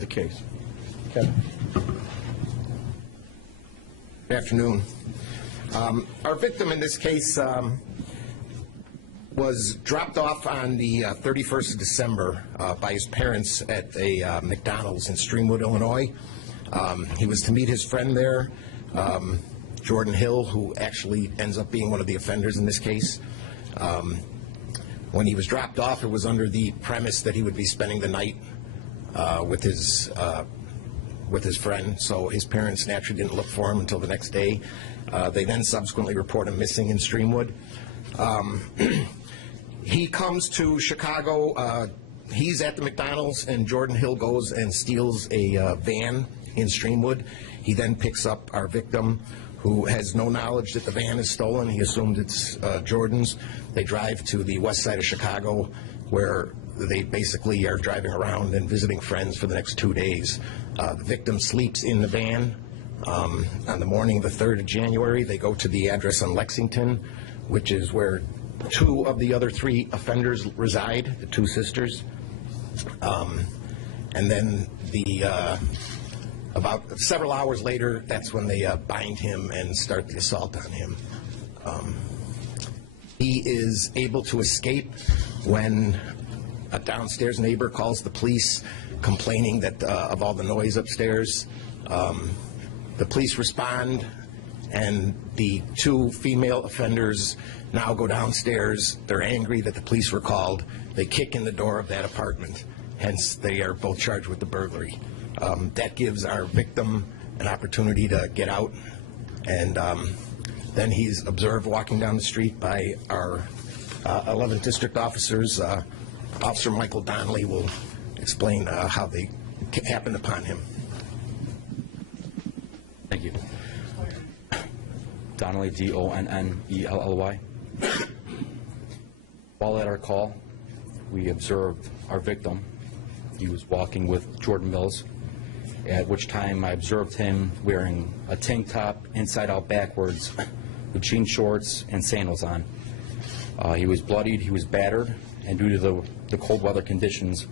the case. Kevin. Good afternoon. Our victim in this case was dropped off on the 31st of December by his parents at a McDonald's in Streamwood, Illinois. He was to meet his friend there, Jordan Hill, who actually ends up being one of the offenders in this case. When he was dropped off, it was under the premise that he would be spending the night with his friend, so his parents naturally didn't look for him until the next day. They then subsequently report him missing in Streamwood. He comes to Chicago. He's at the McDonald's, and Jordan Hill goes and steals a van in Streamwood. He then picks up our victim, who has no knowledge that the van is stolen. He assumed it's Jordan's. They drive to the west side of Chicago, where they basically are driving around and visiting friends for the next 2 days. The victim sleeps in the van. On the morning of the 3rd of January, they go to the address on Lexington, which is where 2 of the other 3 offenders reside, the 2 sisters. And then about several hours later, that's when they bind him and start the assault on him. He is able to escape when a downstairs neighbor calls the police complaining that of all the noise upstairs. The police respond, and the 2 female offenders now go downstairs. They're angry that the police were called. They kick in the door of that apartment. Hence, they are both charged with the burglary. That gives our victim an opportunity to get out, and then he's observed walking down the street by our 11th District officers. Officer Michael Donnelly will explain how they happened upon him. Thank you. Donnelly, D-O-N-N-E-L-L-Y. While at our call, we observed our victim. He was walking with Jordan Mills, at which time I observed him wearing a tank top inside out backwards with jean shorts and sandals on. He was bloodied, he was battered, and due to the cold weather conditions,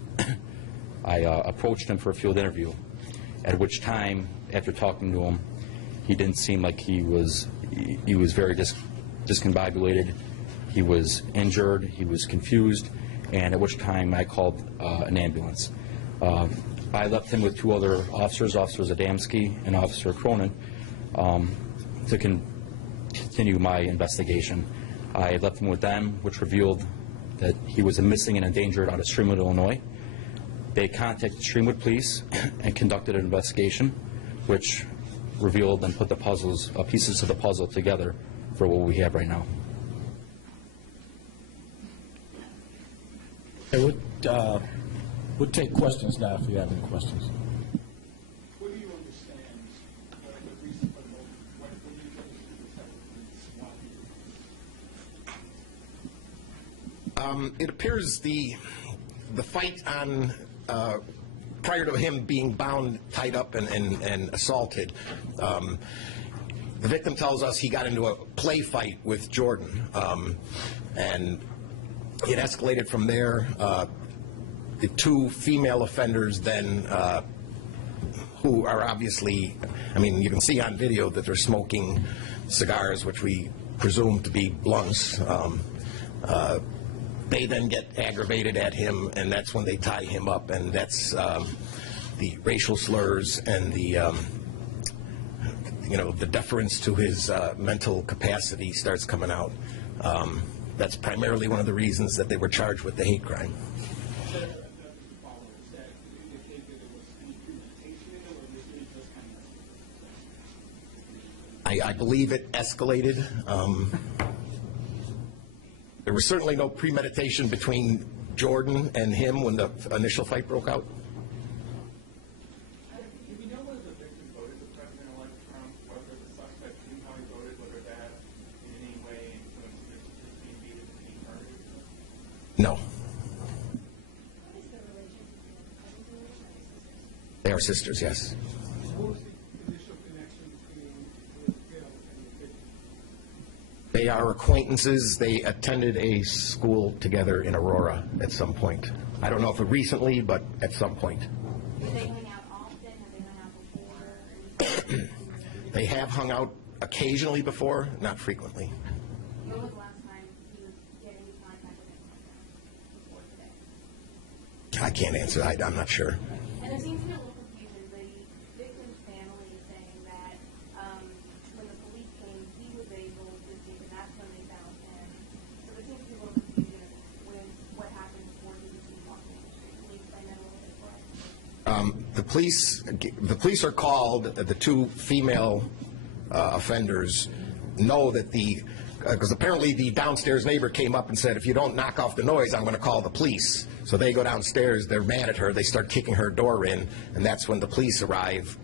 I approached him for a field interview, at which time, after talking to him, he didn't seem like he was very discombobulated. He was injured, he was confused, and at which time I called an ambulance. I left him with 2 other officers, Officer Adamski and Officer Cronin, to continue my investigation. I left him with them, which revealed that he was missing and endangered out of Streamwood, Illinois. They contacted Streamwood Police and conducted an investigation, which revealed and put the pieces of the puzzle together for what we have right now. We'll take questions now if you have any questions. What do you understand the reason for the motive? What do you think is It appears the fight on prior to him being bound, tied up, and assaulted. The victim tells us he got into a play fight with Jordan, and it escalated from there. The 2 female offenders then, who are obviously, I mean, you can see on video that they're smoking cigars, which we presume to be blunts. They then get aggravated at him, and that's when they tie him up, and that's the racial slurs and the the deference to his mental capacity starts coming out. That's primarily one of the reasons that they were charged with the hate crime. I believe it escalated. There was certainly no premeditation between Jordan and him when the initial fight broke out. Do we know whether the victim voted for President-elect Trump, whether the suspect knew how he voted, whether that in any way influenced his being beaten and being targeted? No. They are sisters, yes. What was the initial connection between Phil and the victim? They are acquaintances. They attended a school together in Aurora at some point. I don't know if recently, but at some point. Did they hang out They have hung out occasionally before, not frequently. When was the last time he was getting contact with him before today? I can't answer. I'm not sure. And there seems to be a little confusion. The victim's family is saying that when the police came, he was able to escape, and that's when they found him. So there seems to be a little confusion with what happened before he was seen walking on the street. Can you explain that a little bit for us? The police are called. The two female offenders know that because apparently the downstairs neighbor came up and said, if you don't knock off the noise, I'm going to call the police. So they go downstairs, they're mad at her, they start kicking her door in, and that's when the police arrive.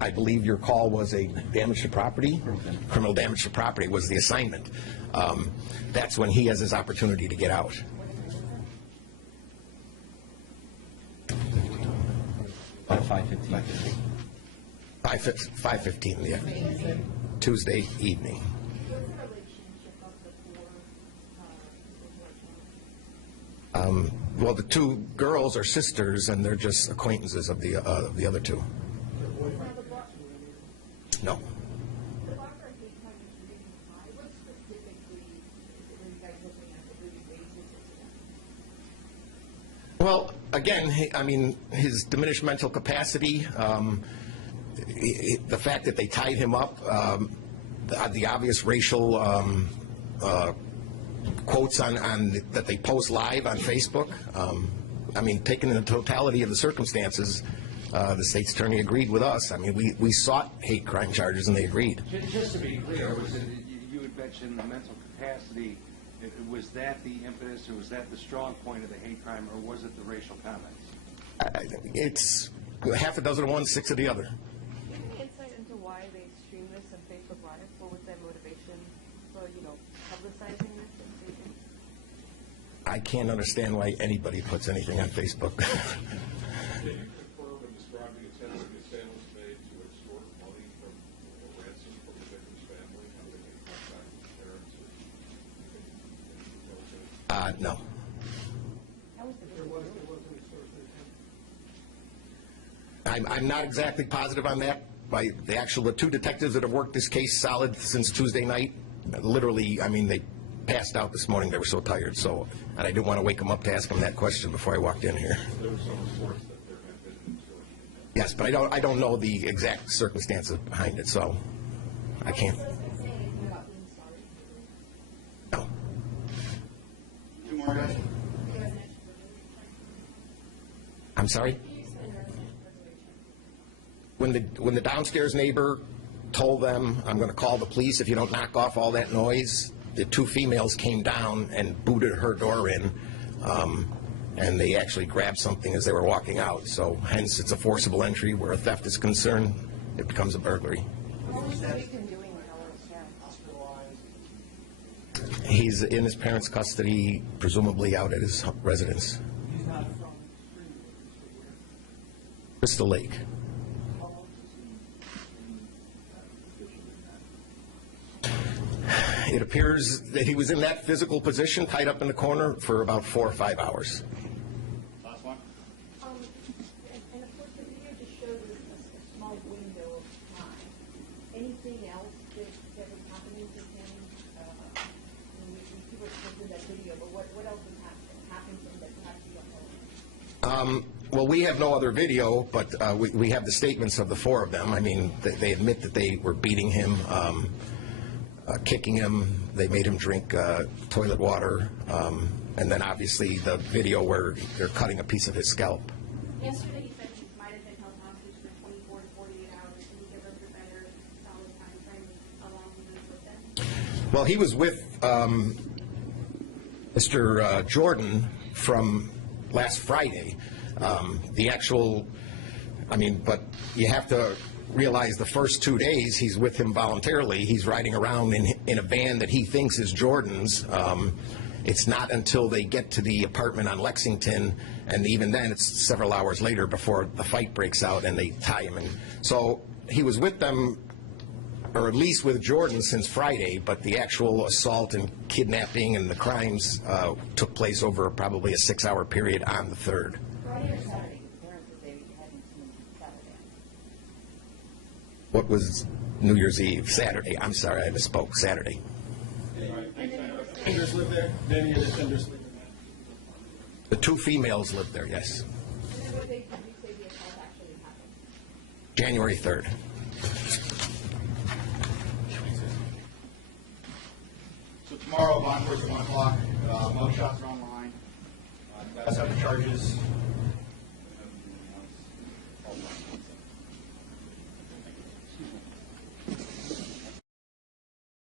I believe your call was a damage to property? Criminal damage to property was the assignment. That's when he has his opportunity to get out. About 5:15. 5:15, yeah. Tuesday evening. Well, the two girls are sisters, and they're just acquaintances of the other two. No. Well, again, his diminished mental capacity, the fact that they tied him up, the obvious racial quotes on that they post live on Facebook. Taking in the totality of the circumstances, the state's attorney agreed with us. We sought hate crime charges, and they agreed. Just to be clear, you had mentioned the mental capacity. Was that the impetus, or was that the strong point of the hate crime, or was it the racial comments? It's half a dozen of one, six of the other. Do you have any insight into why they streamed this on Facebook Live? What was their motivation for, publicizing this and I can't understand why anybody puts anything on Facebook. Can you confirm and describe the attempts the assailants made to extort money from a ransom from the victim's family? How they made contact with his parents? No. I'm not exactly positive on that. The two detectives that have worked this case solid since Tuesday night, literally, they passed out this morning. They were so tired. And I didn't want to wake them up to ask them that question before I walked in here. There was some reports that there had been an extortion. Yes, but I don't know the exact circumstances behind it, so I can't. No. Two more guys. I'm sorry? When the downstairs neighbor told them, I'm going to call the police if you don't knock off all that noise, the two females came down and booted her door in, and they actually grabbed something as they were walking out. So hence it's a forcible entry. Where a theft is concerned, it becomes a burglary. What was the victim doing when all was happening? He's in his parents' custody, presumably out at his residence. He's not from Crystal Lake. It appears that he was in that physical position, tied up in the corner, for about 4 or 5 hours. Last one. And of course, the video just shows a small window of time. Anything else that was happening to him? We see what's in that video, but what else was happening to him that perhaps you don't know? Well, we have no other video, but we have the statements of the four of them. They admit that they were beating him, kicking him. They made him drink toilet water, and then obviously the video where they're cutting a piece of his scalp. Yesterday, you said he might have been held hostage for 24 to 48 hours. Can you give us a better, solid time frame of how long he was with them? Well, he was with Mr. Jordan from last Friday. But you have to realize the first 2 days he's with him voluntarily. He's riding around in a van that he thinks is Jordan's. It's not until they get to the apartment on Lexington, and even then it's several hours later before the fight breaks out and they tie him. And so he was with them, or at least with Jordan, since Friday, but the actual assault and kidnapping and the crimes took place over probably a 6-hour period on the 3rd. Friday or Saturday? Parents were saying you hadn't seen him Saturday. What was New Year's Eve? Saturday. I'm sorry, I misspoke. Saturday. Defenders live there? Any of the defenders live in The two females lived there, yes. And then what date did you say the assault actually happened? January 3rd. So tomorrow, bond course at 1 o'clock, mug shots are online. You guys have the charges.